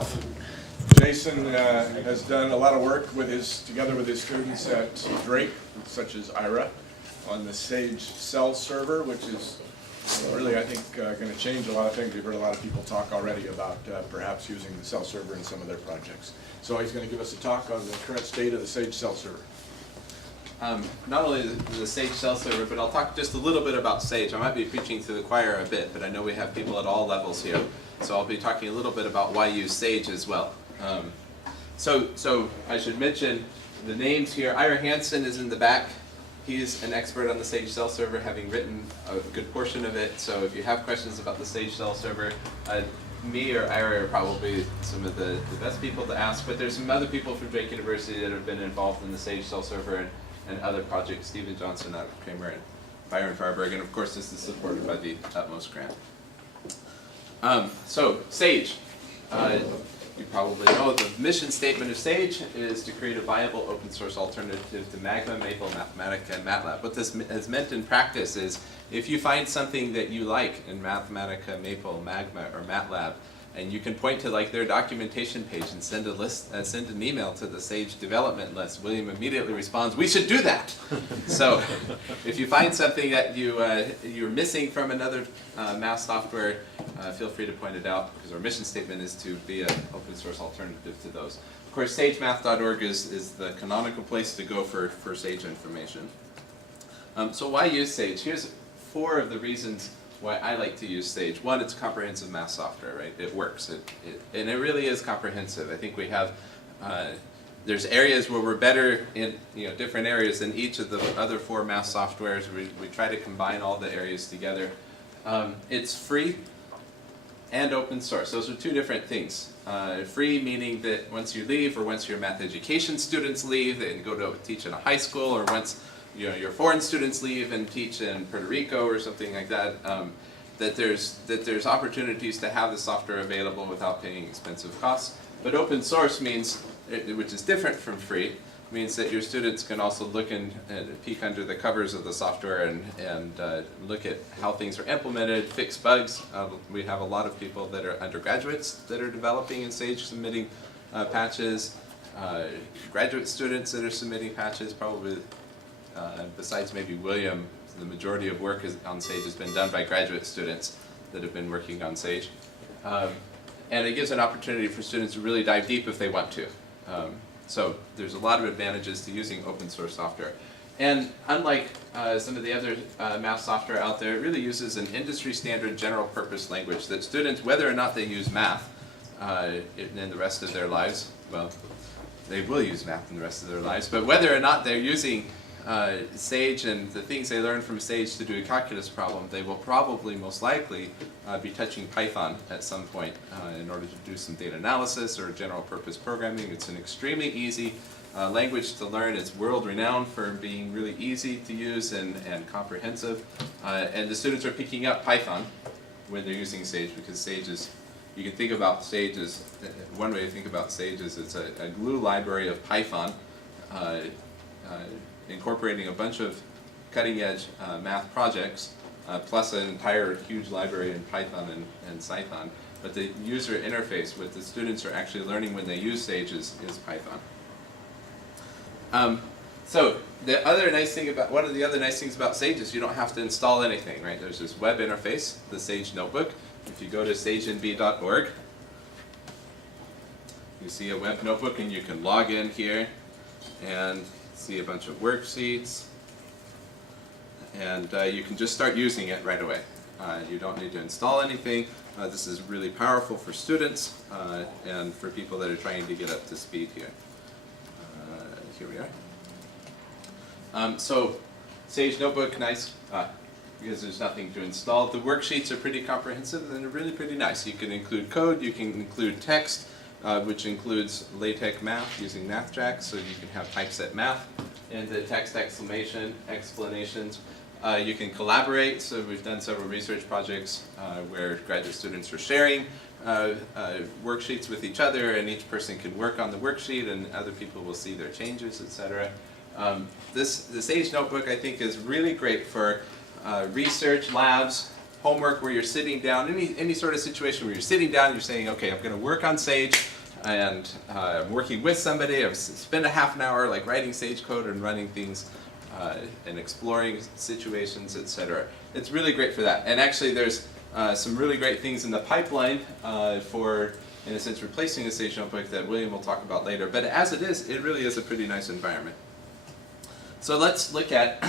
myself. Jason has done a lot of work together with his students at Drake, such as Ira, on the Sage cell server, which is really, I think, going to change a lot of things. We've heard a lot of people talk already about perhaps using the cell server in some of their projects. So he's going to give us a talk on the current state of the Sage cell server. Not only the Sage cell server, but I'll talk just a little bit about Sage. I might be preaching to the choir a bit, but I know we have people at all levels here. So I'll be talking a little bit about why use Sage as well. So I should mention the names here. Ira Hansen is in the back. He's an expert on the Sage cell server, having written a good portion of it. So if you have questions about the Sage cell server, me or Ira are probably some of the best people to ask. But there's some other people from Drake University that have been involved in the Sage cell server and other projects. Stephen Johnson out of Kramer and Byron Farberg. And of course, this is supported by the Utmost grant. So Sage. You probably know the mission statement of Sage is to create a viable open source alternative to Magma, Maple, Mathematica, and MATLAB. What this has meant in practice is if you find something that you like in Mathematica, Maple, Magma, or MATLAB, and you can point to like their documentation page and send an email to the Sage development list, William immediately responds, "We should do that." So if you find something that you're missing from another math software, feel free to point it out, because our mission statement is to be an open source alternative to those. Of course, sagemath.org is the canonical place to go for Sage information. So why use Sage? Here's 4 of the reasons why I like to use Sage. One, it's comprehensive math software, right? It works, and it really is comprehensive. I think we have, there's areas where we're better in different areas than each of the other 4 math softwares. We try to combine all the areas together. It's free and open source. Those are 2 different things. Free meaning that once you leave, or once your math education students leave and go to teach in a high school, or once your foreign students leave and teach in Puerto Rico or something like that, that there's opportunities to have the software available without paying expensive costs. But open source means, which is different from free, means that your students can also look and peek under the covers of the software and look at how things are implemented, fix bugs. We have a lot of people that are undergraduates that are developing in Sage, submitting patches, graduate students that are submitting patches, probably besides maybe William, the majority of work on Sage has been done by graduate students that have been working on Sage. And it gives an opportunity for students to really dive deep if they want to. So there's a lot of advantages to using open source software. And unlike some of the other math software out there, it really uses an industry standard general purpose language that students, whether or not they use math in the rest of their lives, well, they will use math in the rest of their lives, but whether or not they're using Sage and the things they learn from Sage to do a calculus problem, they will probably, most likely, be touching Python at some point in order to do some data analysis or general purpose programming. It's an extremely easy language to learn. It's world renowned for being really easy to use and comprehensive. And the students are picking up Python when they're using Sage, because Sage is, you can think about Sage as, one way to think about Sage is it's a glue library of Python, incorporating a bunch of cutting-edge math projects, plus an entire huge library in Python and Cython. But the user interface, what the students are actually learning when they use Sage is Python. So the other nice thing about, one of the other nice things about Sage is you don't have to install anything, right? There's this web interface, the Sage Notebook. If you go to sagenb.org, you see a web notebook, and you can log in here and see a bunch of worksheets, and you can just start using it right away. You don't need to install anything. This is really powerful for students and for people that are trying to get up to speed here. Here we are. So Sage Notebook, nice, because there's nothing to install. The worksheets are pretty comprehensive and they're really pretty nice. You can include code, you can include text, which includes LaTeX math using MathJack, so you can have typeset math and the text explanations. You can collaborate, so we've done several research projects where graduate students are sharing worksheets with each other, and each person can work on the worksheet and other people will see their changes, etc. The Sage Notebook, I think, is really great for research labs, homework where you're sitting down, any sort of situation where you're sitting down and you're saying, okay, I'm going to work on Sage, and I'm working with somebody, I've spent a half an hour like writing Sage code and running things and exploring situations, etc. It's really great for that. And actually there's some really great things in the pipeline for, in a sense, replacing the Sage notebook that William will talk about later. But as it is, it really is a pretty nice environment. So let's look at,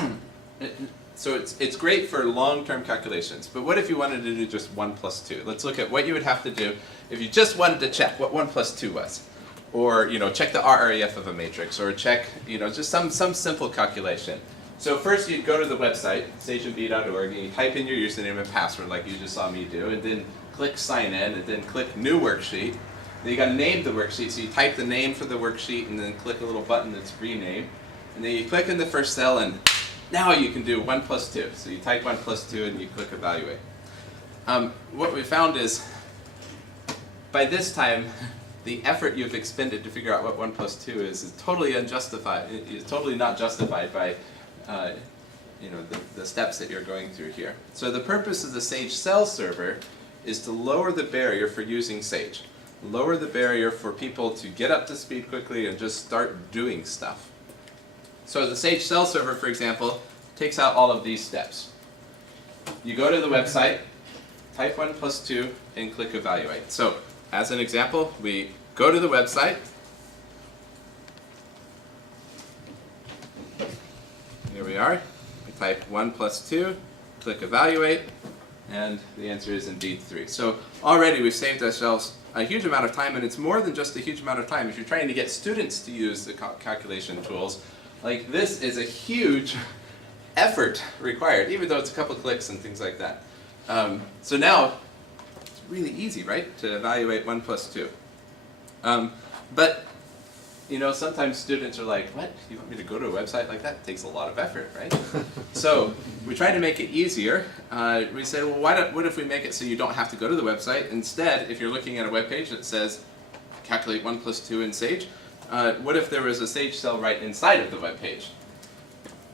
so it's great for long-term calculations, but what if you wanted to do just 1 plus 2? Let's look at what you would have to do if you just wanted to check what 1 plus 2 was. Or, check the RREF of a matrix, or check, just some simple calculation. So first you'd go to the website, sagemb.org, and you type in your username and password like you just saw me do, and then click sign in, and then click new worksheet. Then you gotta name the worksheet, so you type the name for the worksheet and then click a little button that's rename. And then you click in the first cell and now you can do 1 plus 2. So you type 1 plus 2 and you click evaluate. What we found is, by this time, the effort you've expended to figure out what 1 plus 2 is totally unjustified. It's totally not justified by the steps that you're going through here. So the purpose of the Sage cell server is to lower the barrier for using Sage. Lower the barrier for people to get up to speed quickly and just start doing stuff. So the Sage cell server, for example, takes out all of these steps. You go to the website, type 1 plus 2, and click evaluate. So as an example, we go to the website. Here we are. We type 1 plus 2, click evaluate, and the answer is indeed 3. So already we've saved ourselves a huge amount of time, and it's more than just a huge amount of time. If you're trying to get students to use the calculation tools, like this is a huge effort required, even though it's a couple clicks and things like that. So now, it's really easy, right, to evaluate 1 plus 2. But, sometimes students are like, what, you want me to go to a website like that? It takes a lot of effort, right? So we tried to make it easier. We said, well, what if we make it so you don't have to go to the website? Instead, if you're looking at a web page that says, calculate 1 plus 2 in Sage, what if there was a Sage cell right inside of the web page?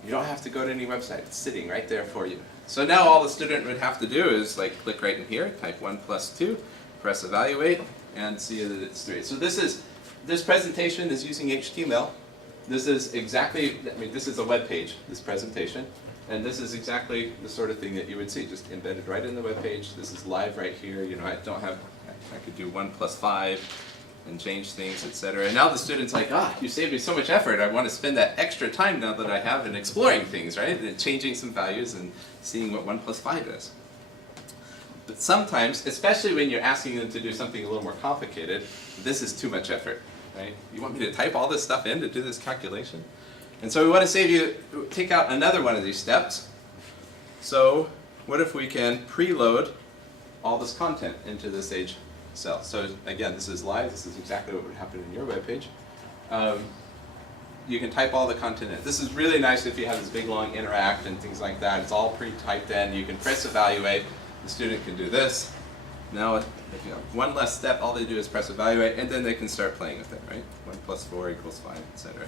You don't have to go to any website. It's sitting right there for you. So now all the student would have to do is click right in here, type 1 plus 2, press evaluate, and see that it's 3. So this presentation is using HTML. This is exactly, this is a web page, this presentation, and this is exactly the sort of thing that you would see, just embedded right in the web page. This is live right here. I could do 1 plus 5. And change things, etc. And now the student's like, you saved me so much effort. I want to spend that extra time now that I have in exploring things, right? And changing some values and seeing what 1 plus 5 is. But sometimes, especially when you're asking them to do something a little more complicated, this is too much effort, right? You want me to type all this stuff in to do this calculation? And so we want to save you, take out another one of these steps. So what if we can preload all this content into the Sage cell? So again, this is live. This is exactly what would happen in your web page. You can type all the content in. This is really nice if you have this big long interact and things like that. It's all pre-typed in. You can press evaluate. The student can do this. Now, if you have one less step, all they do is press evaluate, and then they can start playing with it, right? 1 plus 4 equals 5, etc.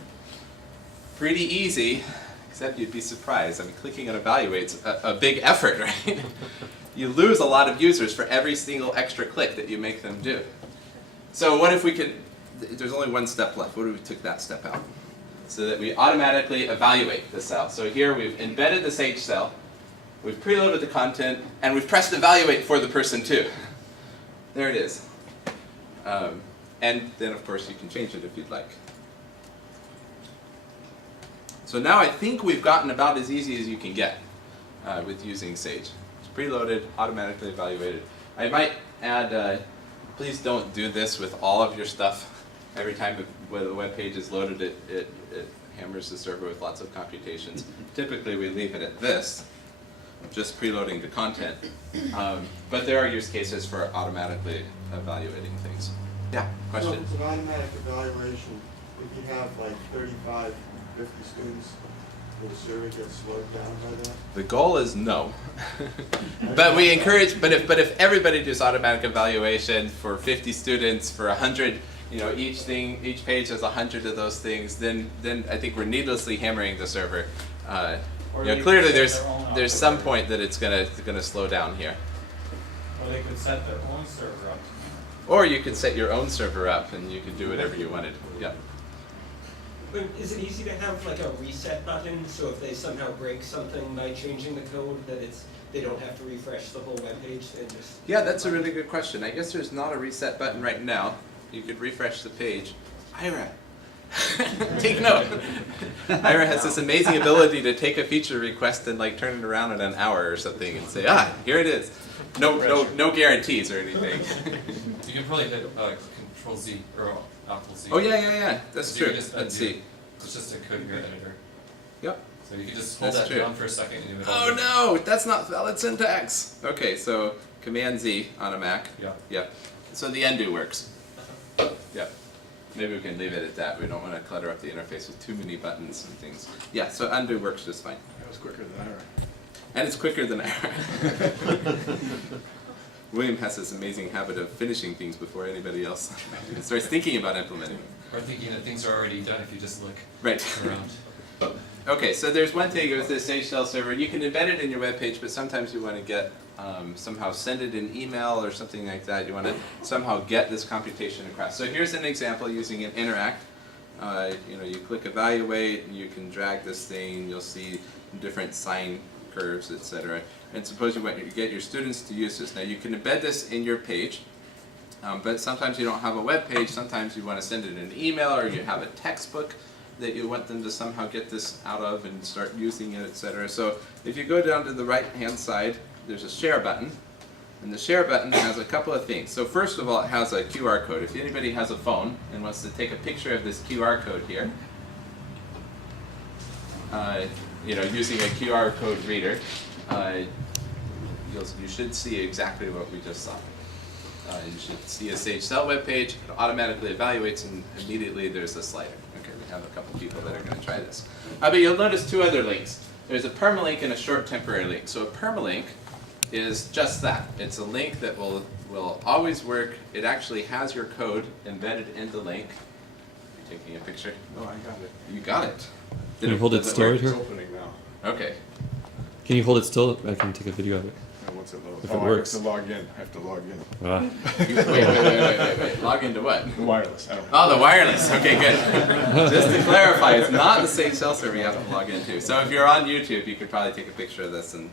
Pretty easy, except you'd be surprised. Clicking on evaluate's a big effort, right? You lose a lot of users for every single extra click that you make them do. So what if we could, there's only one step left. What if we took that step out? So that we automatically evaluate the cell. So here we've embedded the Sage cell, we've preloaded the content, and we've pressed evaluate for the person too. There it is. And then of course you can change it if you'd like. So now I think we've gotten about as easy as you can get with using Sage. Preloaded, automatically evaluated. I might add, please don't do this with all of your stuff. Every time the web page is loaded, it hammers the server with lots of computations. Typically we leave it at this, just preloading the content. But there are use cases for automatically evaluating things. Yeah, question? So it's an automatic evaluation. If you have like 35, 50 students, will the server get slowed down by that? The goal is no. But we encourage, but if everybody does automatic evaluation for 50 students, for 100, each page has 100 of those things, then I think we're needlessly hammering the server Or You they know, could clearly set there's their own there's some operator. point that it's gonna slow down here. Or they could set their own server up. Or you could set your own server up and you could do whatever you wanted. Yeah. But is it easy to have like a reset button, so if they somehow break something by changing the code, that they don't have to refresh the whole webpage and just... Yeah, that's a really good question. I guess there's not a reset button right now. You could refresh the page. Ira, take note. Ira has this amazing ability to take a feature request and like turn it around in an hour or something and say, here it is. No guarantees or anything. You can probably hit Control Z or Apple Z. Oh yeah. That's So you true. can just Let's undo. see. It's just a code here editor. Yep. So you can just hold That's that true. down for a second and do it Oh over. no, that's not valid syntax. Okay, so Command Z on a Mac. Yeah. Yep. So the undo works. Yep. Maybe we can leave it at that. We don't want to clutter up the interface with too many buttons and things. Yeah, so undo works just fine. That was quicker than Ira. And it's quicker than Ira. William has this amazing habit of finishing things before anybody else starts thinking about implementing them. Or thinking that things are already done if you just look Right. around. Okay, so there's one thing with this HTML server. You can embed it in your web page, but sometimes you want to get somehow send it in email or something like that. You want to somehow get this computation across. So here's an example using an interact. You click evaluate, and you can drag this thing. You'll see different sine curves, etc. And suppose you want to get your students to use this. Now you can embed this in your page, but sometimes you don't have a web page. Sometimes you want to send it in an email, or you have a textbook that you want them to somehow get this out of and start using it, etc. So if you go down to the right-hand side, there's a share button. And the share button has a couple of things. So first of all, it has a QR code. If anybody has a phone and wants to take a picture of this QR code here, using a QR code reader, you should see exactly what we just saw. You should see a Sage Cell web page. It automatically evaluates, and immediately there's a slider. Okay, we have a couple people that are going to try this. But you'll notice two other links. There's a permalink and a short temporary link. So a permalink is just that. It's a link that will always work. It actually has your code embedded in the link. Are you taking a picture? No, I got it. You got it. Can you hold it Does still right work? here? It's opening now. Okay. Can you hold it still? I can take a video of it. And once it loads. If it I works. have to log in. I have to log in. Ah. Wait. Log into what? The wireless. I don't Oh, the wireless. Okay, good. Just to clarify, it's not the Sage Cell server you have to log into. So if you're on YouTube, you could probably take a picture of this and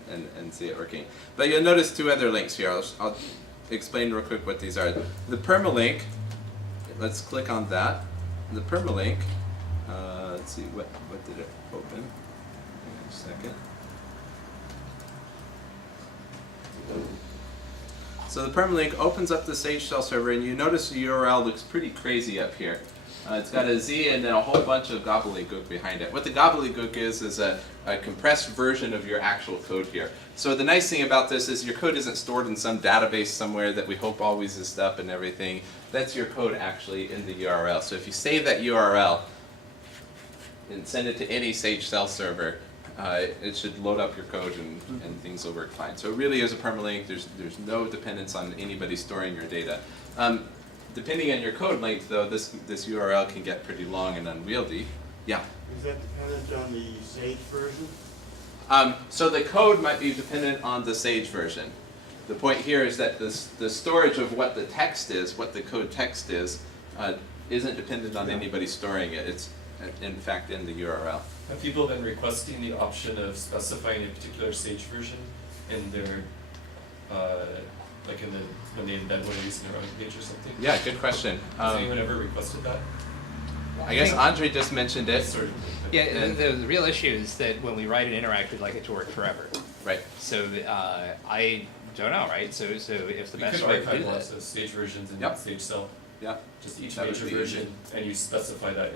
see it working. But you'll notice two other links here. I'll explain real quick what these are. The permalink, let's click on that. The permalink, let's see, what did it open? Hang on a second. So the permalink opens up the Sage Cell server, and you notice the URL looks pretty crazy up here. It's got a Z and then a whole bunch of gobbledygook behind it. What the gobbledygook is a compressed version of your actual code here. So the nice thing about this is your code isn't stored in some database somewhere that we hope always is up and everything. That's your code actually in the URL. So if you save that URL and send it to any Sage Cell server, it should load up your code and things will work fine. So it really is a permalink. There's no dependence on anybody storing your data. Depending on your code length, though, this URL can get pretty long and unwieldy. Yeah. Is that dependent on the Sage version? So the code might be dependent on the Sage version. The point here is that the storage of what the text is, what the code text is, isn't dependent on anybody storing it. It's in fact in the URL. Have people been requesting the option of specifying a particular Sage version in their, when they embed one of these in their own page or something? Yeah, good question. Has anyone ever requested that? I guess Andre just mentioned it. Sort of. Yeah, the real issue is that when we write an interact, we'd like it to work forever. Right. So I don't know, right? So if the We best could way to archive do lots that, of Sage versions in Yep. Sage Cell. Yeah. Just each That would major be version, easy. and you specify that I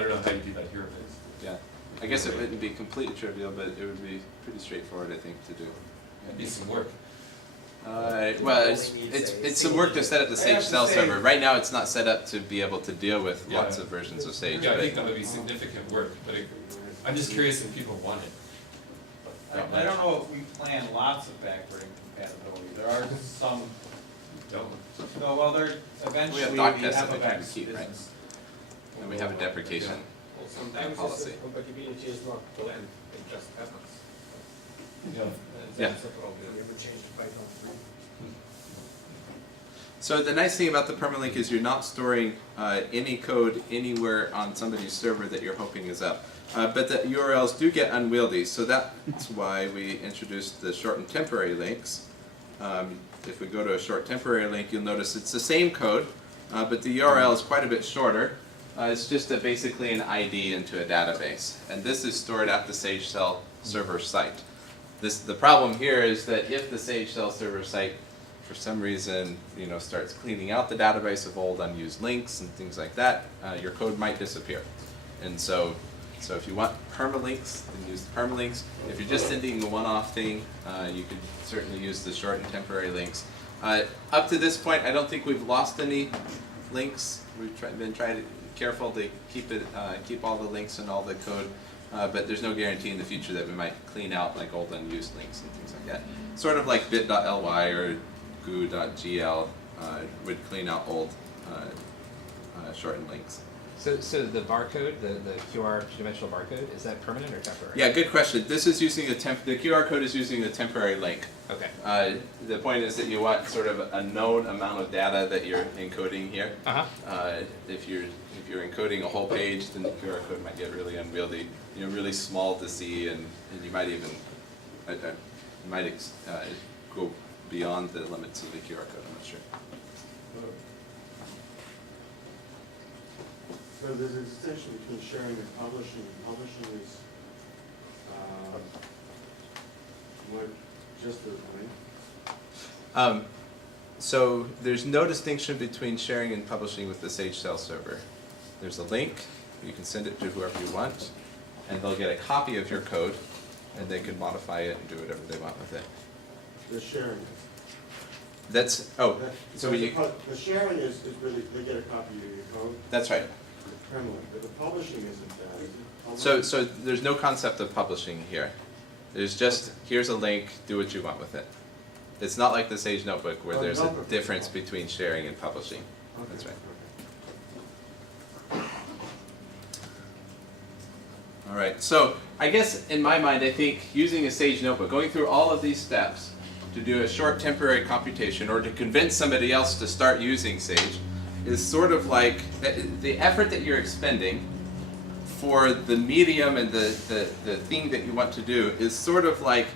don't know how you do that here, but Yeah. I guess it wouldn't be completely trivial, but it would be pretty straightforward, I think, to do. it'd be some work. Well, it's some work to set up the Sage Cell server. Right now, it's not set up to be able to deal with lots of versions of Sage. Yeah, I but- think that would be significant work, but I'm just curious if people want it. I don't know if we plan lots of backward incompatibility. There are some, Don't. no, well, there, eventually we doc have tests a that we back can keep, right? business. And we have a deprecation. We'll Sometimes policy. the compatibility is not planned, it just happens. Yeah. Yeah. That's the problem. We would change the Python 3. So the nice thing about the permalink is you're not storing any code anywhere on somebody's server that you're hoping is up. But the URLs do get unwieldy, so that's why we introduced the short and temporary links. If we go to a short temporary link, you'll notice it's the same code, but the URL is quite a bit shorter. It's just basically an ID into a database, and this is stored at the Sage Cell server site. The problem here is that if the Sage Cell server site for some reason, starts cleaning out the database of old unused links and things like that, your code might disappear. And so if you want permalinks, then use the permalinks. If you're just sending a one-off thing, you could certainly use the short and temporary links. Up to this point, I don't think we've lost any links. We've been trying careful to keep all the links and all the code, but there's no guarantee in the future that we might clean out like old unused links and things like that. Sort of like bit.ly or goo.gl would clean out old shortened links. So the barcode, the QR dimensional barcode, is that permanent or temporary? Yeah, good question. This is using the QR code is using a temporary link. Okay. The point is that you want sort of a known amount of data that you're encoding here. If you're encoding a whole page, then the QR code might get really unwieldy, really small to see, and you might even go beyond the limits of the QR code. I'm not sure. So there's a distinction between sharing and publishing. Publishing is what, just the link? So there's no distinction between sharing and publishing with the Sage Cell server. There's a link, you can send it to whoever you want, and they'll get a copy of your code, and they can modify it and do whatever they want with it. The sharing. That's, so when you, The sharing is where they get a copy of your code, that's right. permanent, but the publishing isn't that, is it? So there's no concept of publishing here. There's just, here's a link, do what you want with it. It's not like the Sage Notebook where Oh, there's a notebook. difference between sharing and publishing. Okay, That's right. okay. All right, so I guess in my mind, I think using a Sage Notebook, going through all of these steps to do a short temporary computation or to convince somebody else to start using Sage is sort of like the effort that you're expending for the medium and the thing that you want to do is sort of like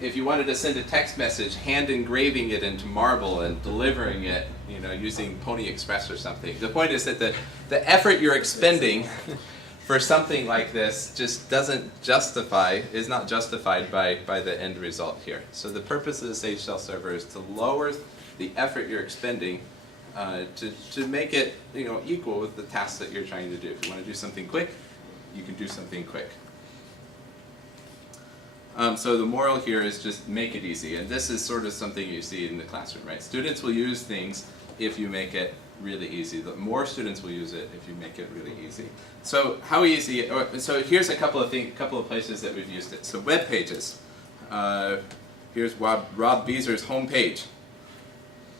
if you wanted to send a text message, hand engraving it into marble and delivering it, using Pony Express or something. The point is that the effort you're expending for something like this just is not justified by the end result here. So the purpose of the Sage Cell server is to lower the effort you're expending to make it equal with the tasks that you're trying to do. If you want to do something quick, you can do something quick. So the moral here is just make it easy, and this is sort of something you see in the classroom, right? Students will use things if you make it really easy. The more students will use it if you make it really easy. So how easy? So here's a couple of places that we've used it. So web pages. Here's Rob Beezer's homepage,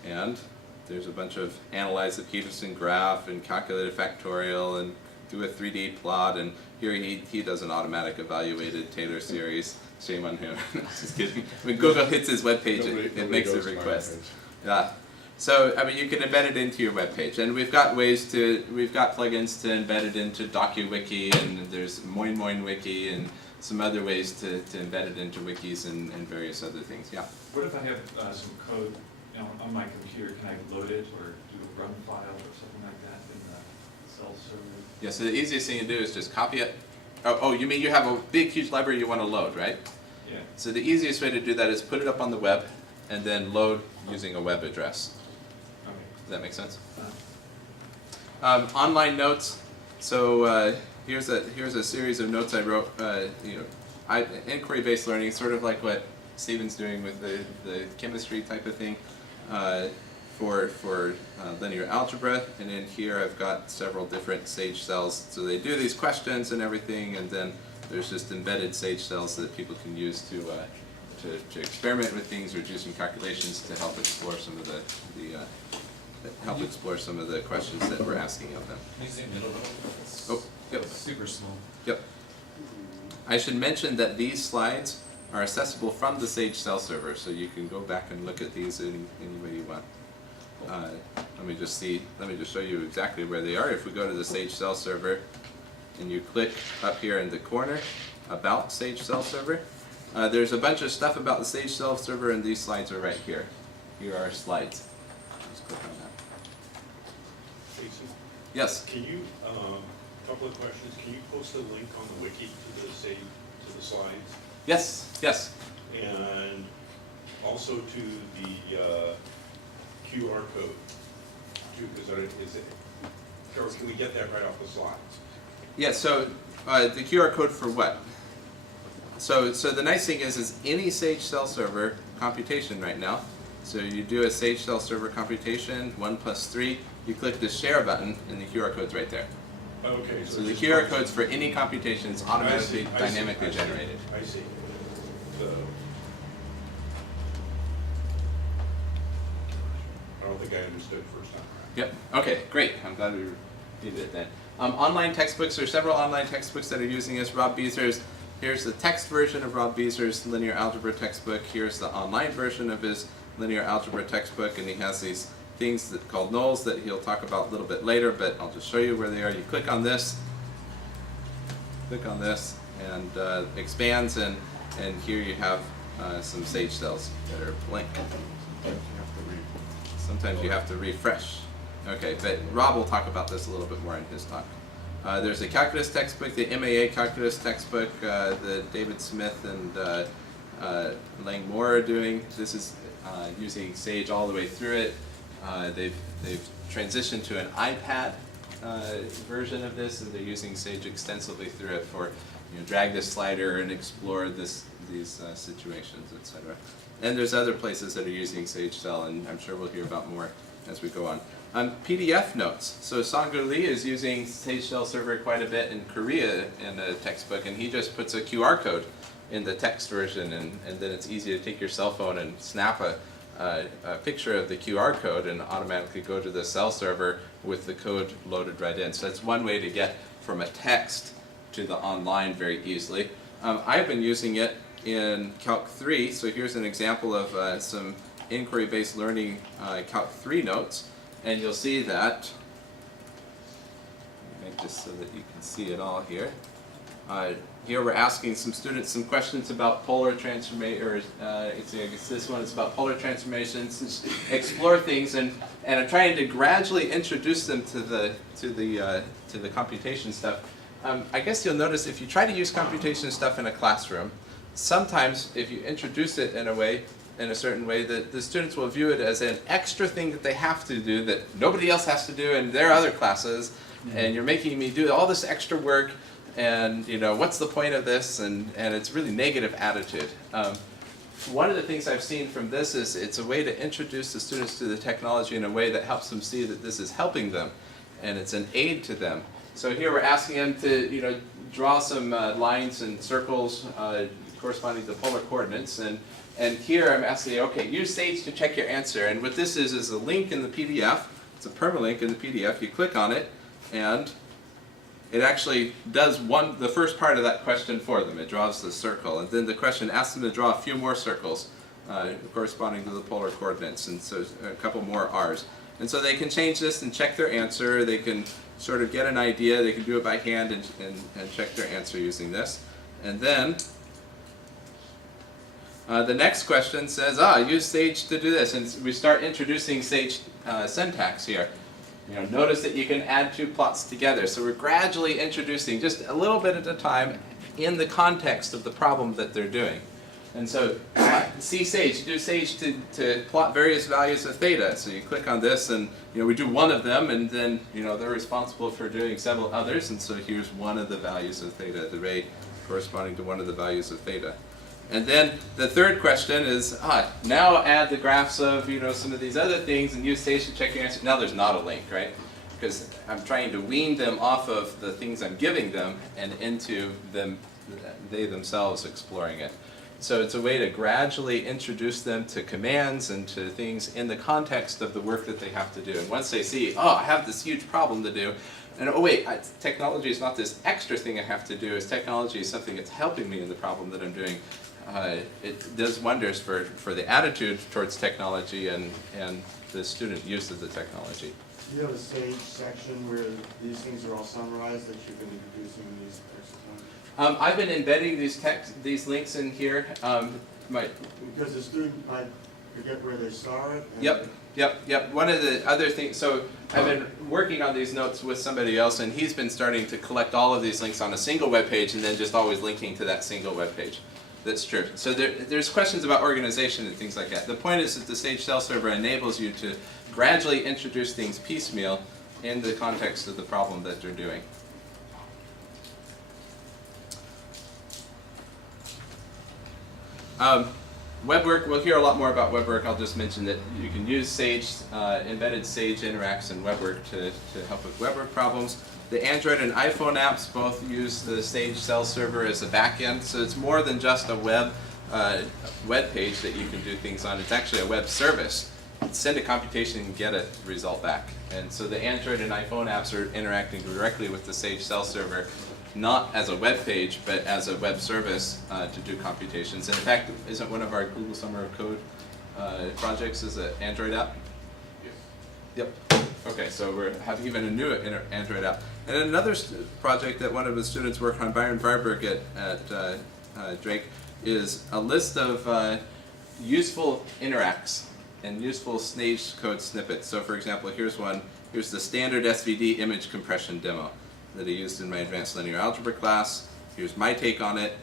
and there's a bunch of analyze the Peterson graph and calculate a factorial and do a 3D plot, and here he does an automatic evaluated Taylor series. Shame on him. Just kidding. When Google hits his web page, it makes a request. Yeah. So you can embed it into your web page, and we've got plugins to embed it into DocuWiki, and there's MoinMoinWiki, and some other ways to embed it into wikis and various other things. Yeah. What if I have some code on my computer? Can I load it or do a run file or something like that in the cell server? Yeah, so the easiest thing to do is just copy it. Oh, you mean you have a big, huge library you want to load, right? Yeah. So the easiest way to do that is put it up on the web and then load using a web address. Okay. Does that make sense? Online notes. So here's a series of notes I wrote. Inquiry-based learning, sort of like what Stephen's doing with the chemistry type of thing. For linear algebra, and in here I've got several different Sage cells. So they do these questions and everything, and then there's just embedded Sage cells that people can use to experiment with things or do some calculations to help explore some of the help explore some of the questions that we're asking of them. Can you zoom in a little? Oh, yep. Super small. Yep. I should mention that these slides are accessible from the Sage Cell server, so you can go back and look at these any way you want. Let me just show you exactly where they are. If we go to the Sage Cell server, and you click up here in the corner, about Sage Cell server, there's a bunch of stuff about the Sage Cell server, and these slides are right here. Here are slides. Just click on that. Jason, Yes. can you, couple of questions, can you post a link on the wiki to the slides? Yes. Yes. And also to the QR code, too, or can we get that right off the slides? Yeah, so the QR code for what? So the nice thing is any Sage Cell server computation right now. So you do a Sage Cell server computation, 1 + 3, you click the share button and the QR code's right there. Okay. So the QR codes for any computation is automatically, I see, dynamically generated. I see. So, I don't think I understood the first time around. Yep, okay, great, I'm glad we did it then. Online textbooks, there are several online textbooks that are using this. Rob Beezer's, here's the text version of Rob Beezer's linear algebra textbook. Here's the online version of his linear algebra textbook, and he has these things called nulls that he'll talk about a little bit later, but I'll just show you where they are. You click on this, and expands, and here you have some Sage cells that are blank. Sometimes you have to refresh. Okay, but Rob will talk about this a little bit more in his talk. There's a calculus textbook, the MAA calculus textbook, that David Smith and Lang Moore are doing. This is using Sage all the way through it. They've transitioned to an iPad version of this, and they're using Sage extensively through it for, drag this slider and explore these situations, etc. And there's other places that are using Sage Cell, and I'm sure we'll hear about more as we go on. PDF notes. So Sanggu Lee is using Sage Cell server quite a bit in Korea in a textbook, and he just puts a QR code in the text version, and then it's easy to take your cell phone and snap a picture of the QR code and automatically go to the cell server with the code loaded right in. So that's one way to get from a text to the online very easily. I've been using it in Calc 3, so here's an example of some inquiry-based learning Calc 3 notes, and you'll see that, let me make this so that you can see it all here. Here we're asking some students some questions about polar transformation, or I guess this one is about polar transformations, explore things, and I'm trying to gradually introduce them to the computation stuff. I guess you'll notice if you try to use computation stuff in a classroom, sometimes if you introduce it in a certain way, the students will view it as an extra thing that they have to do that nobody else has to do in their other classes, and you're making me do all this extra work, and what's the point of this, and it's really negative attitude. One of the things I've seen from this is it's a way to introduce the students to the technology in a way that helps them see that this is helping them, and it's an aid to them. So here we're asking them to draw some lines and circles corresponding to polar coordinates, and here I'm asking, okay, use Sage to check your answer. And what this is a link in the PDF. It's a permalink in the PDF. You click on it, and it actually does the first part of that question for them. It draws the circle, and then the question asks them to draw a few more circles corresponding to the polar coordinates, and so a couple more R's. And so they can change this and check their answer. They can sort of get an idea. They can do it by hand and check their answer using this. And then the next question says, use Sage to do this. And we start introducing Sage syntax here. Notice that you can add two plots together. So we're gradually introducing just a little bit at a time in the context of the problem that they're doing. And so see Sage, do Sage to plot various values of theta. So you click on this, and we do one of them, and then they're responsible for doing several others. And so here's one of the values of theta, the ray corresponding to one of the values of theta. And then the third question is, now add the graphs of some of these other things and use Sage to check your answer. Now there's not a link, right? Because I'm trying to wean them off of the things I'm giving them and into them, they themselves exploring it. So it's a way to gradually introduce them to commands and to things in the context of the work that they have to do. And once they see, oh, I have this huge problem to do, and oh wait, technology is not this extra thing I have to do, technology is something that's helping me in the problem that I'm doing. It does wonders for the attitude towards technology and the student use of the technology. Do you have a Sage section where these things are all summarized that you've been introducing in these exercises? I've been embedding these links in here. Because the student might forget where they saw it. And Yep. One of the other things, so I've been working on these notes with somebody else, and he's been starting to collect all of these links on a single web page and then just always linking to that single web page. That's true. So there's questions about organization and things like that. The point is that the Sage Cell Server enables you to gradually introduce things piecemeal in the context of the problem that you're doing. Web work, we'll hear a lot more about web work. I'll just mention that you can use Sage, embedded Sage interacts and web work to help with web work problems. The Android and iPhone apps both use the Sage Cell Server as a backend, so it's more than just a web page that you can do things on. It's actually a web service. Send a computation and get a result back. And so the Android and iPhone apps are interacting directly with the Sage Cell Server, not as a web page, but as a web service to do computations. And in fact, isn't one of our Google Summer of Code projects is an Android app? Yep. Okay, so we have even a new Android app. And another project that one of the students worked on, Byron Varberg at Drake, is a list of useful interacts and useful Sage code snippets. So for example, here's one. Here's the standard SVD image compression demo that I used in my advanced linear algebra class. Here's my take on it.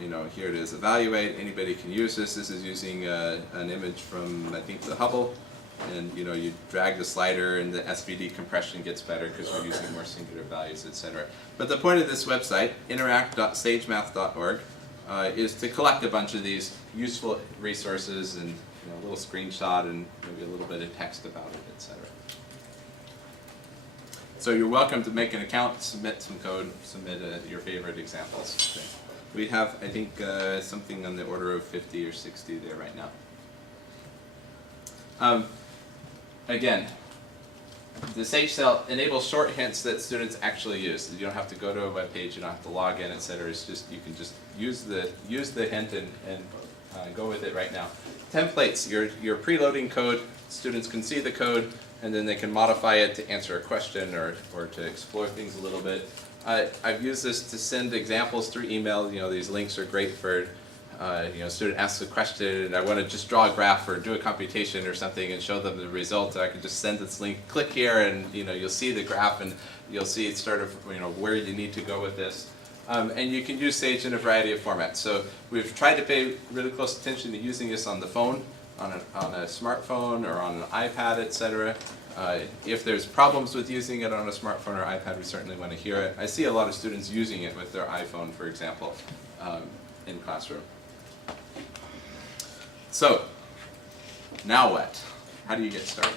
You know, here it is, evaluate. Anybody can use this. This is using an image from, I think, the Hubble. And you know, you drag the slider and the SVD compression gets better because we're using more singular values, etc. But the point of this website, interact.sagemath.org, is to collect a bunch of these useful resources and a little screenshot and maybe a little bit of text about it, etc. So you're welcome to make an account, submit some code, submit your favorite examples. Okay. We have, I think, something on the order of 50 or 60 there right now. Again, the Sage Cell enables short hints that students actually use. You don't have to go to a web page, you don't have to log in, etc. It's just you can just use the hint and go with it right now. Templates, you're preloading code. Students can see the code, and then they can modify it to answer a question or to explore things a little bit. I've used this to send examples through email. You know, these links are great for student asks a question and I want to just draw a graph or do a computation or something and show them the result. I can just send this link, click here, and you'll see the graph and you'll see sort of where you need to go with this. And you can use Sage in a variety of formats. So we've tried to pay really close attention to using this on the phone, on a smartphone or on an iPad, etc. If there's problems with using it on a smartphone or iPad, we certainly want to hear it. I see a lot of students using it with their iPhone, for example, in classroom. So, now what? How do you get started?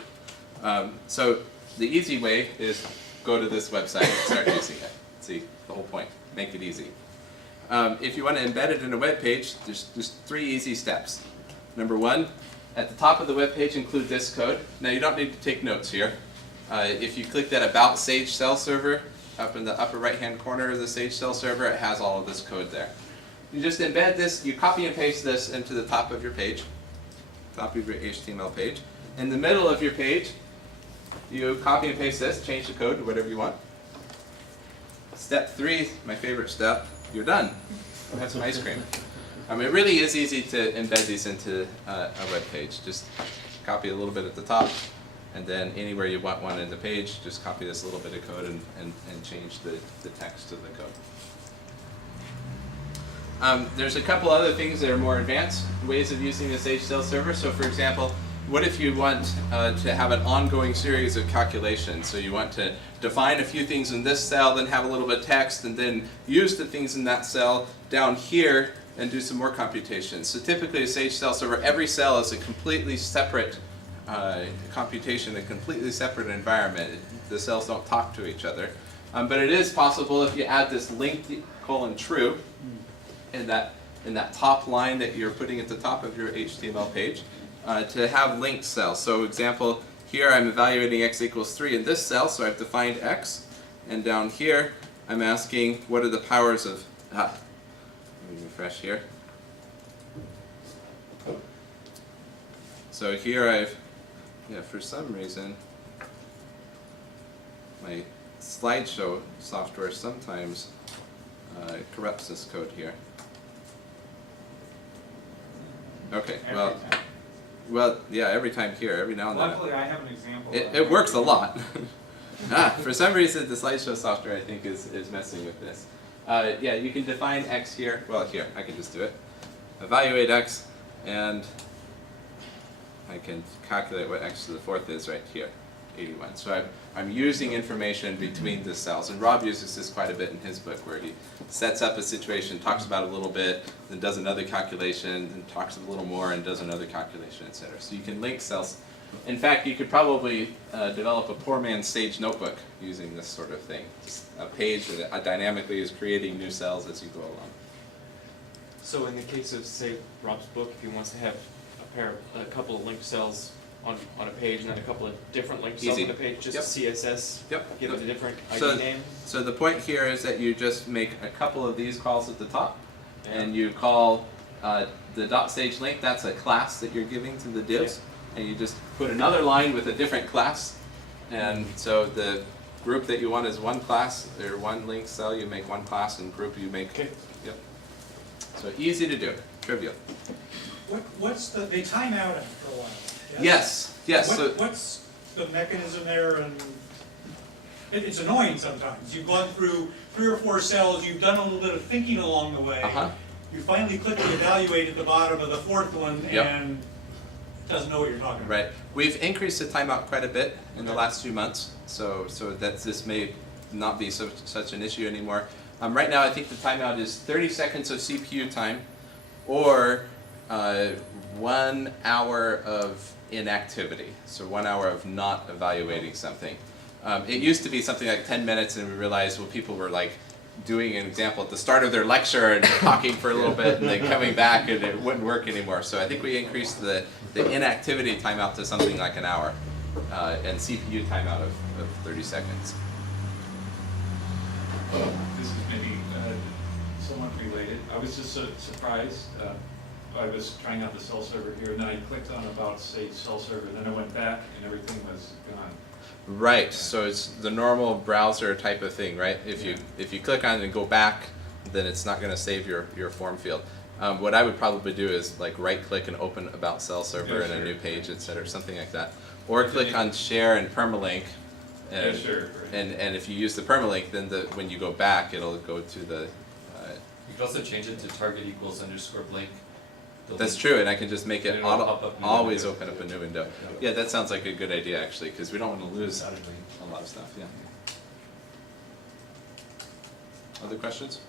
So the easy way is go to this website and start using it. See, the whole point, make it easy. If you want to embed it in a web page, there's 3 easy steps. Number 1, at the top of the web page include this code. Now you don't need to take notes here. If you click that About Sage Cell Server, up in the upper right hand corner of the Sage Cell Server, it has all of this code there. You just embed this, you copy and paste this into the top of your page, top of your HTML page. In the middle of your page, you copy and paste this, change the code to whatever you want. Step 3, my favorite step, you're done. Have some ice cream. It really is easy to embed these into a web page. Just copy a little bit at the top, and then anywhere you want one in the page, just copy this little bit of code and change the text of the code. There's a couple other things that are more advanced ways of using the Sage Cell Server. So for example, what if you want to have an ongoing series of calculations? So you want to define a few things in this cell, then have a little bit of text, and then use the things in that cell down here and do some more computations. So typically a Sage Cell Server, every cell is a completely separate computation, a completely separate environment. The cells don't talk to each other. But it is possible if you add this linked : true, and that in that top line that you're putting at the top of your HTML page to have linked cells. So example, here I'm evaluating x equals 3 in this cell, so I've defined x. And down here, I'm asking what are the powers of, let me refresh here. So here I've, for some reason, my slideshow software sometimes corrupts this code here. Okay, well, yeah, every time here, every now and then. Luckily, I have an example. It works a lot. For some reason, the slideshow software, I think, is messing with this. Yeah, you can define x here. Well, here, I can just do it. Evaluate x, and I can calculate what x to the 4th is right here, 81. So I'm using information between the cells. And Rob uses this quite a bit in his book, where he sets up a situation, talks about it a little bit, then does another calculation, then talks a little more and does another calculation, etc. So you can link cells. In fact, you could probably develop a poor man's Sage notebook using this sort of thing. Just a page that dynamically is creating new cells as you go along. So in the case of, say, Rob's book, if he wants to have a couple of linked cells on a page and then a couple of different linked cells Easy. on the page, just Yep. CSS, Yep. give it a different ID So, name? so the point here is that you just make a couple of these calls at the top, and you call the .sage link, that's a class that you're giving to the divs, and you just put another line with a different class, and so the group that you want is one class, or one link cell, you make one class, and group you make, Okay. yep. So easy to do, trivial. What's they time out after a while? Yes, yes, so, What's the mechanism there, and it's annoying sometimes. You've gone through 3 or 4 cells, you've done a little bit of thinking along the way. You finally click the evaluate at the bottom of the 4th one, Yep. and it doesn't know what you're talking about. right. We've increased the timeout quite a bit in the last few months, so that this may not be such an issue anymore. Right now, I think the timeout is 30 seconds of CPU time, or 1 hour of inactivity, so 1 hour of not evaluating something. It used to be something like 10 minutes, and we realized, well, people were like doing an example at the start of their lecture and talking for a little bit and then coming back, and it wouldn't work anymore. So I think we increased the inactivity timeout to something like an hour, and CPU timeout of 30 seconds. This is maybe somewhat related. I was just surprised. I was trying out the cell server here, and then I clicked on About Sage Cell Server, then I went back, and everything was gone. Right, so it's the normal browser type of thing, right? If you click on it and go back, then it's not going to save your form field. What I would probably do is like right-click and open About Cell Server in a new page, etc., something like that. Or click on Share and Permalink, and, and if you use the permalink, then when you go back, it'll go to the. You could also change it to target equals underscore blink. That's true, and I can just make it it'll pop up a new always window. open up a new window. Yeah, that sounds like a good idea actually, because we don't want to lose a lot of stuff. Yeah. Other questions?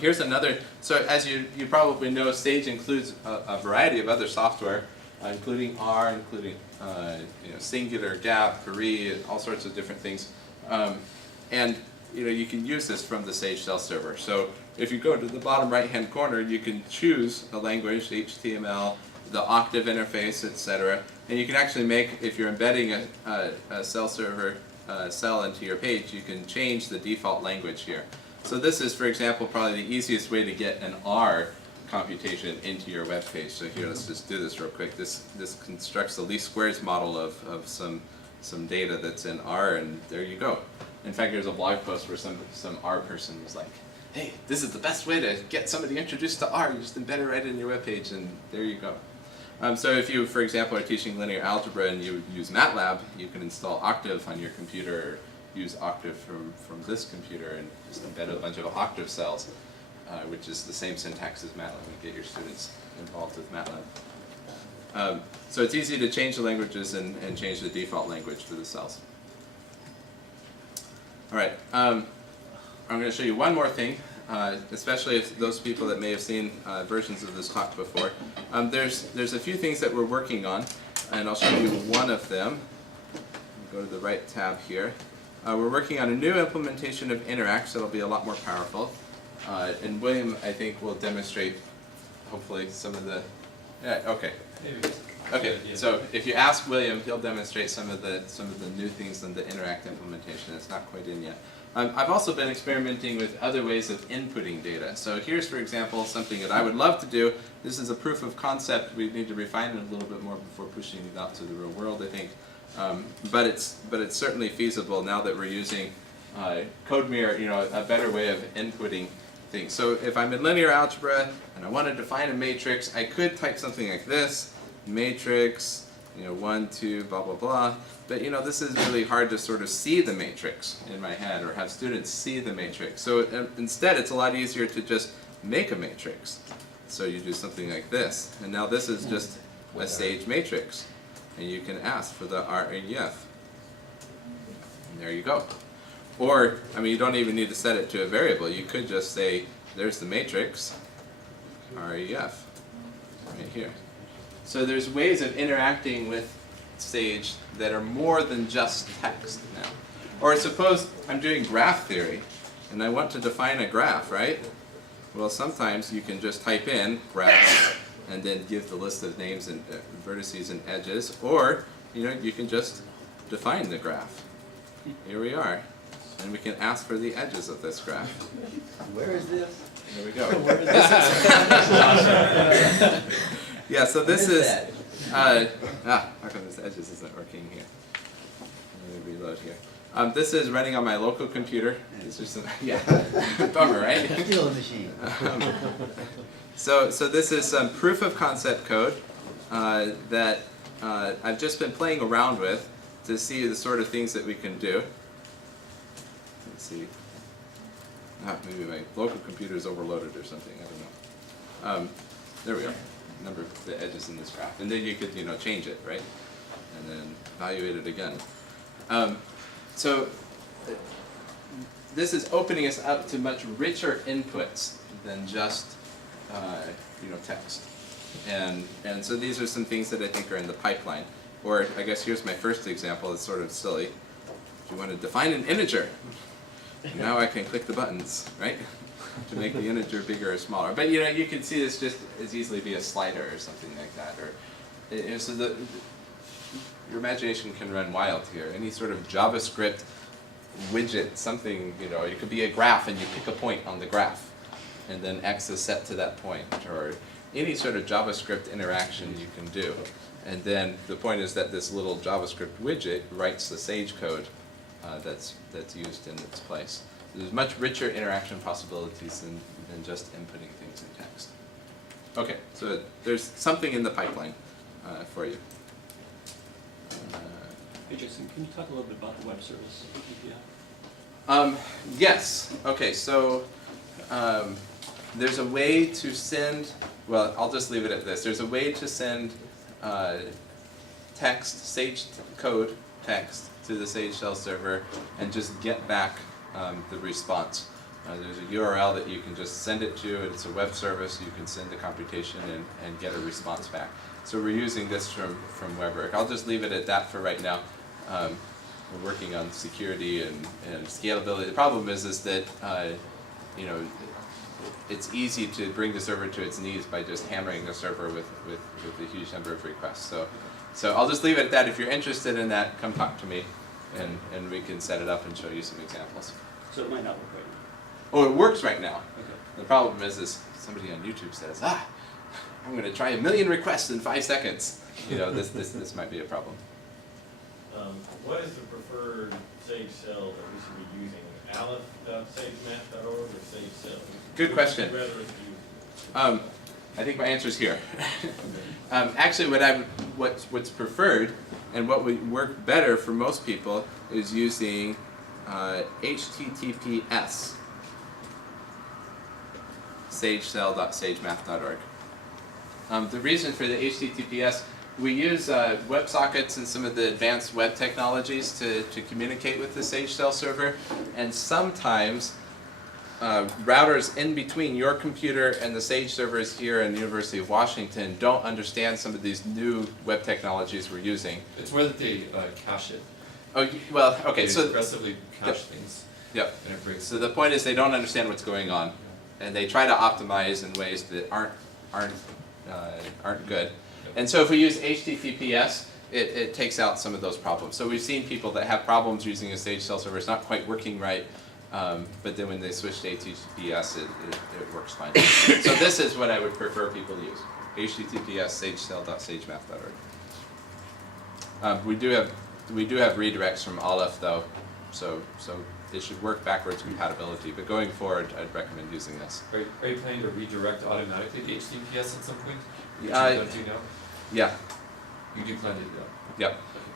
Here's another. So as you probably know, Sage includes a variety of other software, including R, including Singular, Gap, Pari, all sorts of different things, and you can use this from the Sage Cell Server. So if you go to the bottom right-hand corner, you can choose a language, HTML, the Octave interface, etc. And you can actually make, if you're embedding a cell server cell into your page, you can change the default language here. So this is, for example, probably the easiest way to get an R computation into your web page. So here, let's just do this real quick. This constructs the least squares model of some data that's in R, and there you go. In fact, there's a blog post where some R person was like, hey, this is the best way to get somebody introduced to R. You just embed it right in your web page, and there you go. So if you, for example, are teaching linear algebra and you use MATLAB, you can install Octave on your computer, or use Octave from this computer and just embed a bunch of Octave cells, which is the same syntax as MATLAB, and get your students involved with MATLAB. So it's easy to change the languages and change the default language for the cells. All right, I'm going to show you one more thing, especially if those people that may have seen versions of this talk before. There's a few things that we're working on, and I'll show you one of them. Go to the right tab here. We're working on a new implementation of Interact, so it'll be a lot more powerful. And William, I think, will demonstrate, hopefully, some of the, yeah, okay. Okay, so if you ask William, he'll demonstrate some of the new things in the Interact implementation. It's not quite in yet. I've also been experimenting with other ways of inputting data. So here's, for example, something that I would love to do. This is a proof of concept. We need to refine it a little bit more before pushing it out to the real world, I think. But it's certainly feasible now that we're using CodeMirror, a better way of inputting things. So if I'm in linear algebra and I want to define a matrix, I could type something like this, matrix, 1, 2, blah, blah, blah. But this is really hard to sort of see the matrix in my head or have students see the matrix. So instead, it's a lot easier to just make a matrix. So you do something like this. And now this is just a sage matrix. And you can ask for the REF. And there you go. Or, you don't even need to set it to a variable. You could just say, there's the matrix, REF, right here. So there's ways of interacting with Sage that are more than just text now. Or suppose I'm doing graph theory, and I want to define a graph, right? Well, sometimes you can just type in graph, and then give the list of names and vertices and edges, or you can just define the graph. Here we are. And we can ask for the edges of this graph. Where is this? There we go. Where is this? Yeah, so this What is, that? how come this edges isn't working here? Let me reload here. This is running on my local computer. It's just yeah, bummer, right? Still a machine. So this is some proof of concept code that I've just been playing around with to see the sort of things that we can do. Let's see. Maybe my local computer is overloaded or something. I don't know. There we are. Number of the edges in this graph, and then you could change it, right? And then evaluate it again. So this is opening us up to much richer inputs than just text. And so these are some things that I think are in the pipeline. Or I guess here's my first example. It's sort of silly. If you want to define an integer, now I can click the buttons, right? To make the integer bigger or smaller. But you can see this just as easily be a slider or something like that. Or so your imagination can run wild here. Any sort of JavaScript widget, something, it could be a graph and you pick a point on the graph and then X is set to that point, or any sort of JavaScript interaction you can do. And then the point is that this little JavaScript widget writes the Sage code that's used in its place. There's much richer interaction possibilities than just inputting things in text. Okay, so there's something in the pipeline for you. Hey Jason, can you talk a little bit about the web service of API? Yes. Okay, so there's a way to send, well, I'll just leave it at this. There's a way to send text, Sage code text to the Sage shell server and just get back the response. There's a URL that you can just send it to. It's a web service. You can send the computation and get a response back. So we're using this from WebWork. I'll just leave it at that for right now. We're working on security and scalability. The problem is that it's easy to bring the server to its knees by just hammering the server with a huge number of requests. So I'll just leave it at that. If you're interested in that, come talk to me, and we can set it up and show you some examples. So it might not work right now. Oh, it works right now. Okay. The problem is somebody on YouTube says, I'm going to try 1 million requests in 5 seconds. This might be a problem. What is the preferred Sage cell that we should be using? Aleph.sagemath.org or Sage cell? Good question. Would you rather us use? I think my answer is here. Actually, what's preferred and what would work better for most people is using HTTPS, sagecell.sagemath.org. The reason for the HTTPS, we use WebSockets and some of the advanced web technologies to communicate with the Sage Shell server, and sometimes routers in between your computer and the Sage servers here in the University of Washington don't understand some of these new web technologies we're using. It's more that they cache it. Oh, well, okay, They so aggressively cache things. Yep. And it breaks. So the point is they don't understand what's going on. and they try to optimize in ways that aren't good. And so if we use HTTPS, it takes out some of those problems. So we've seen people that have problems using a Sage cell server. It's not quite working right, but then when they switch to HTTPS, it works fine. So this is what I would prefer people to use: HTTPS sagecell.sagemath.org. We do have redirects from Aleph though, so it should work backwards compatibility. But going forward, I'd recommend using this. Are you planning to redirect automatically to HTTPS at some point? Which Uh, you don't do now? Yeah. You do plan to do that?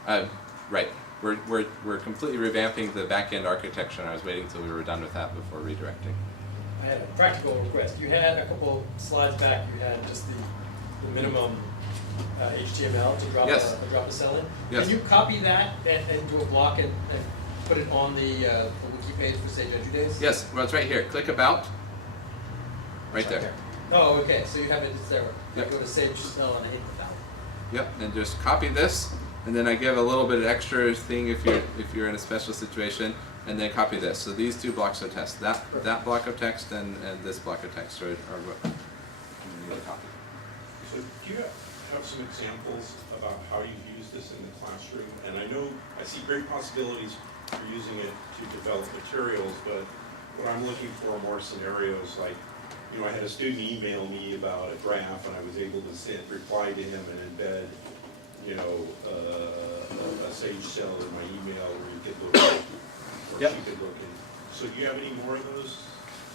Yep. Right. We're completely revamping the back-end architecture, and I was waiting until we were done with that before redirecting. I had a practical request. You had a couple slides back, you had just the minimum HTML to drop, Yes. drop a cell in. Yes. Can you copy that and do a block and put it on the wiki page for Sage EduDays? Yes. Well, it's right here. Click About. Right there. Oh, okay. So you have it, it's there. Yep. Go to Sage cell and I hit the ballot. Yep. And just copy this, and then I give a little bit of extra thing if you're in a special situation, and then copy this. So these two blocks of text, that block of text and this block of text are what you need to copy. So do you have some examples about how you use this in the classroom? And I know, I see great possibilities for using it to develop materials, but what I'm looking for are more scenarios like, you know, I had a student email me about a graph, and I was able to reply to him and embed, you know, a Sage cell in my email where you could look at, or Yep. she could look at. So do you have any more of those?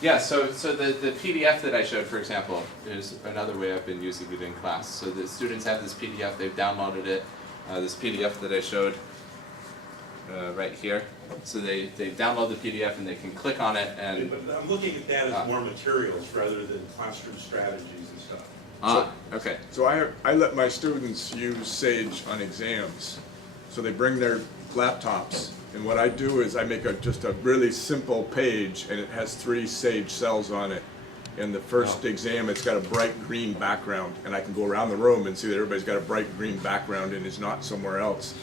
Yeah, so the PDF that I showed, for example, is another way I've been using it in class. So the students have this PDF, they've downloaded it, this PDF that I showed right here. So they download the PDF and they can click on it and... But I'm looking at that as more materials rather than classroom strategies and stuff. Okay. So I let my students use Sage on exams. So they bring their laptops, and what I do is I make just a really simple page, and it has 3 Sage cells on it. In the first exam, it's got a bright green background, and I can go around the room and see that everybody's got a bright green background and is not somewhere else.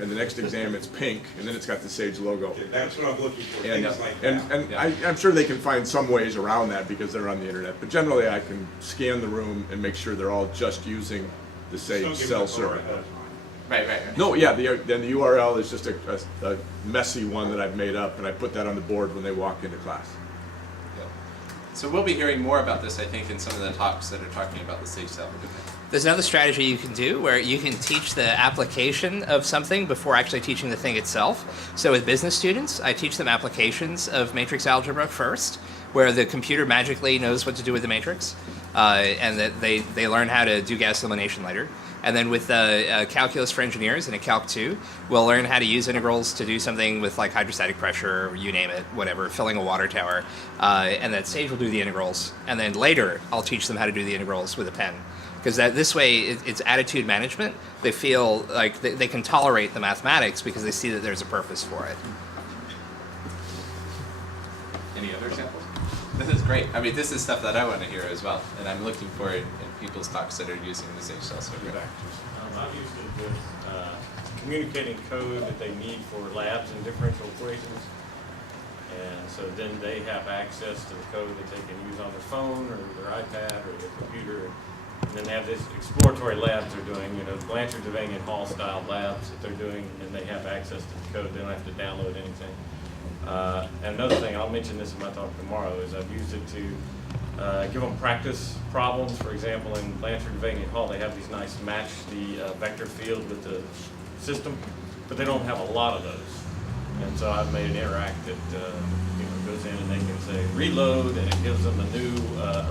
And the next exam, it's pink, and then it's got the Sage logo. Okay, that's what I'm looking for, And, things like that. and I'm sure they can find some ways around that because they're on the internet. But generally, I can scan the room and make sure they're all just using the Sage Don't give cell them the server. ahead of time. Right. No, yeah, then the URL is just a messy one that I've made up, and I put that on the board when they walk into class. So we'll be hearing more about this, I think, in some of the talks that are talking about the Sage cell. There's another strategy you can do where you can teach the application of something before actually teaching the thing itself. So with business students, I teach them applications of matrix algebra first, where the computer magically knows what to do with the matrix, and that they learn how to do gas elimination later. And then with calculus for engineers in a Calc 2, we'll learn how to use integrals to do something with like hydrostatic pressure, you name it, whatever, filling a water tower. And then Sage will do the integrals. And then later, I'll teach them how to do the integrals with a pen. Because this way, it's attitude management. They feel like they can tolerate the mathematics because they see that there's a purpose for it. Any other examples? This is great. I mean, this is stuff that I want to hear as well, and I'm looking for it in people's talks that are using the Sage cell server. I've used it with communicating code that they need for labs and differential equations. And so then they have access to the code that they can use on their phone or their iPad or their computer. And then they have this exploratory labs they're doing, you know, Blanchard, Devane, and Hall style labs that they're doing, and they have access to the code. They don't have to download anything. And another thing, I'll mention this in my talk tomorrow, is I've used it to give them practice problems. For example, in Blanchard, Devane, and Hall, they have these nice match the vector field with the system, but they don't have a lot of those. And so I've made an interact that goes in and they can say reload, and it gives them a new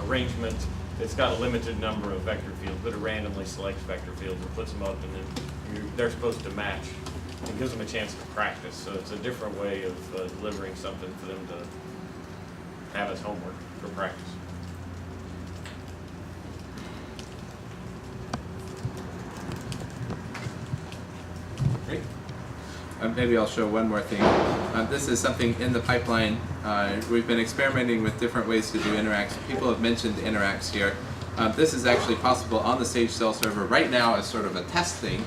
arrangement. It's got a limited number of vector fields, but it randomly selects vector fields and puts them up, and then they're supposed to match. It gives them a chance to practice, so it's a different way of delivering something for them to have as homework for practice. Great. Maybe I'll show one more thing. This is something in the pipeline. We've been experimenting with different ways to do interacts. People have mentioned interacts here. This is actually possible on the Sage cell server right now as sort of a test thing.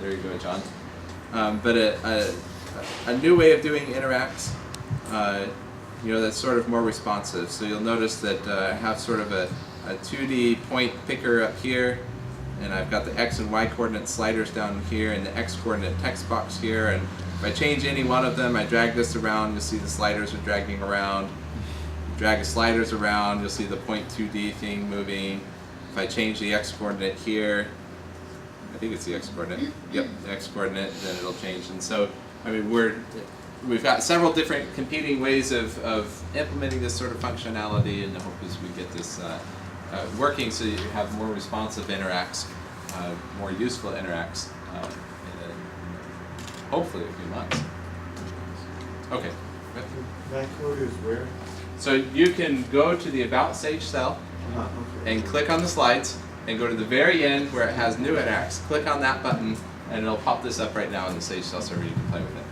There you go, John. But a new way of doing interacts that's sort of more responsive. So you'll notice that I have sort of a 2D point picker up here, and I've got the X and Y coordinate sliders down here, and the X coordinate text box here, and if I change any one of them, I drag this around, you'll see the sliders are dragging around. Drag the sliders around, you'll see the point 2D thing moving. If I change the X coordinate here, I think it's the X coordinate. Yep, the X coordinate, then it'll change. And so, I mean, we've got several different competing ways of implementing this sort of functionality, and the hope is we get this working so you have more responsive interacts, more useful interacts, in hopefully a few months. Okay. That code is where? So you can go to the About Sage cell and click on the slides and go to the very end where it has new interacts. Click on that button and it'll pop this up right now in the Sage cell server. You can play with it.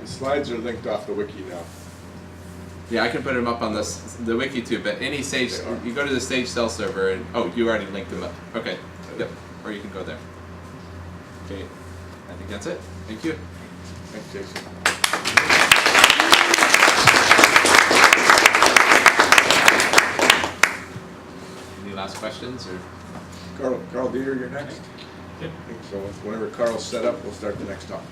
The slides are linked off the wiki now. Yeah, I can put them up on the wiki too, but any Sage, you go to the Sage cell server and, oh, you already linked them up. Okay, yep, or you can go there. Okay, I think that's it. Thank you. Thanks, Jason. Any last questions or? Carl Dieter, you're next? Yep. So whenever Carl's set up, we'll start the next talk.